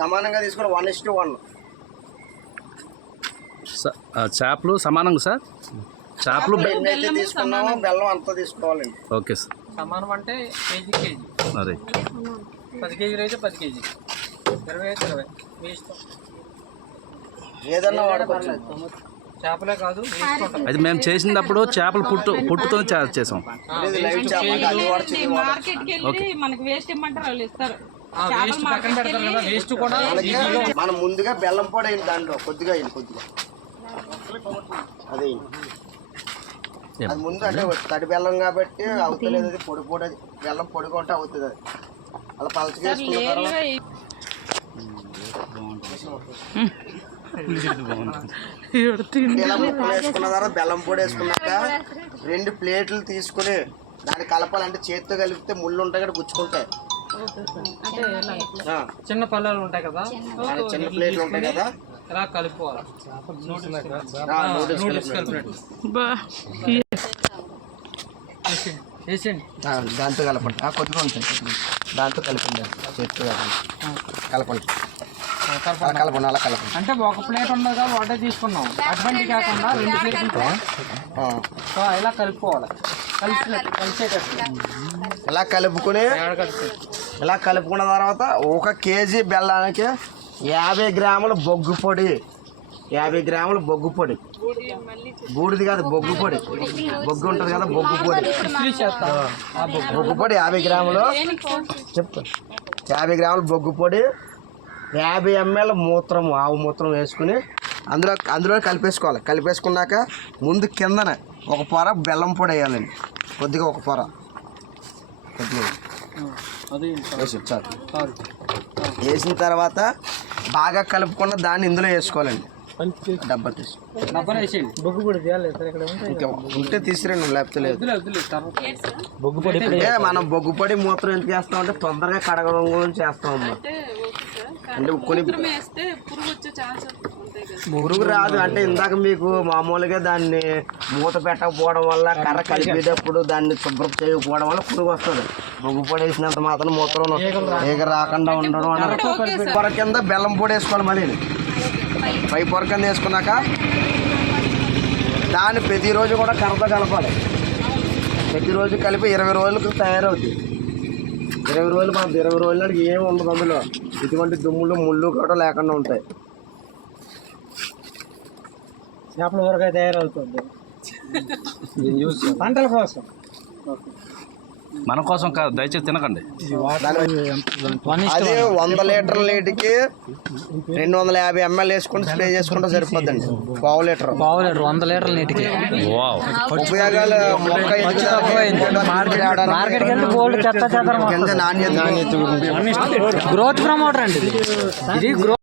సమానంగా తీసుకుని 1:1. చేపలు సమానంగా సార్. చేపలు ఎన్నైతే తీసుకున్నామో బెల్లం అంతా తీసుకోవాలండి. Okay sir. సమానం అంటే కేజీ అదే 10 కేజీలు అయితే 10 కేజీ, 20 అయితే 20. మీ ఇష్టం, ఏదన్నా వాడుకోవచ్చు. చేపలే కాదు వేసుకుంటాం. అది మేము చేసినప్పుడు చేపలు పుట్టుతో చేసాం. మార్కెట్కి వెళ్ళి మనకి వేస్ట్ ఇమ్మంటారు, వాళ్ళు ఇస్తారు. వేస్ట్ పక్కన పెడతారు కదా, వేస్ట్ కూడా మనం ముందుగా బెల్లం పొడి అయింది, దాంట్లో కొద్దిగా అదే అది ముందు అంటే తడి బెల్లం కాబట్టి అవుతలేదు. అది పొడి బెల్లం పొడి కొంటే అవుతుంది. అది అలా పలచగా వేసుకున్న తర్వాత బెల్లం పొడి వేసుకున్నాక 2 ప్లేట్లు తీసుకుని దాన్ని కలపాలంటే చేతితో కలిపితే ముళ్ళు ఉంటాయి కదా, గుచ్చుకుంటాయి. చిన్న పల్లెలు ఉంటాయి కదా, చిన్న ప్లేట్లు ఉంటాయి కదా, ఇలా కలుపుకోవాలి. దాంతో కలపండి. కొద్దిగా ఉంటాయి, దాంతో కలిపండి. చేతితో కలపండి. కలపండి, అలా కలపండి. అంటే ఒక ప్లేట్ ఉండగా ఒకటే తీసుకున్నాం, అటువంటి కాకుండా 2 ప్లేట్లు. సో ఇలా కలుపుకోవాలి, కలిసేటట్టు ఇలా కలుపుకున్న తర్వాత 1 కేజీ బెల్లానికి 50 గ్రాముల బొగ్గు పొడి. 50 గ్రాముల బొగ్గు పొడి, బూడిది కాదు, బొగ్గు పొడి. బొగ్గు ఉంటుంది కదా, బొగ్గు పొడి. బొగ్గు పొడి 50 గ్రాములు చెప్తా. 50 గ్రాముల బొగ్గు పొడి, 50 ml మూత్రం, ఆవు మూత్రం వేసుకుని అందులో కలిపేసుకోవాలి. కలిపేసుకున్నాక ముందు కిందన 1 పొర బెల్లం పొడి వేయాలండి. కొద్దిగా 1 పొర కొద్దిగా వేసిన తర్వాత బాగా కలుపుకున్న దాన్ని ఇందులో వేసుకోవాలండి. డబ్బా ఉంటే తీసుకురండి, లేకపోతే లేదు. అంటే మనం బొగ్గు పొడి మూత్రం ఎందుకు వేస్తామంటే తొందరగా కడగడం గురించి చేస్తామమ్మా. అంటే కొన్ని పురుగు రాదు. అంటే ఇందాక మీకు మామూలుగా దాన్ని మూత పెట్టకపోవడం వల్ల, కర్ర కలిపేటప్పుడు దాన్ని శుభ్రం చేయకపోవడం వల్ల పురుగు వస్తుంది. బొగ్గు పొడి వేసినంత మాత్రం మూత్రం ఏగ రాకుండా ఉండడం అన్నారు. పొర కింద బెల్లం పొడి వేసుకోవాలి. మళ్ళీ 5 పొర కింద వేసుకున్నాక దాన్ని ప్రతిరోజు కూడా కర్రతో కలపాలి. ప్రతిరోజు కలిపి 20 రోజులకు తయారవుతుంది. 20 రోజులు మాకు 20 రోజుల నాటికి ఏమి ఉండదు. అందులో ఇటువంటి దుమ్ములు ముళ్ళు కూడా లేకుండా ఉంటాయి. చేపల ఊరగాయ తయారవుతుంది పంటల కోసం, మన కోసం కాదు, దయచేసి తినకండి. అదే 100 లీటర్ల నీటికి 250 ml వేసుకుంటే స్ప్రే చేసుకుంటే సరిపోద్దండి. పావు లీటర్ 100 లీటర్ల నీటికి. ఉపయోగాలు మొక్క నాణ్యత గ్రోత్ ప్రమోటర్ అండి ఇది.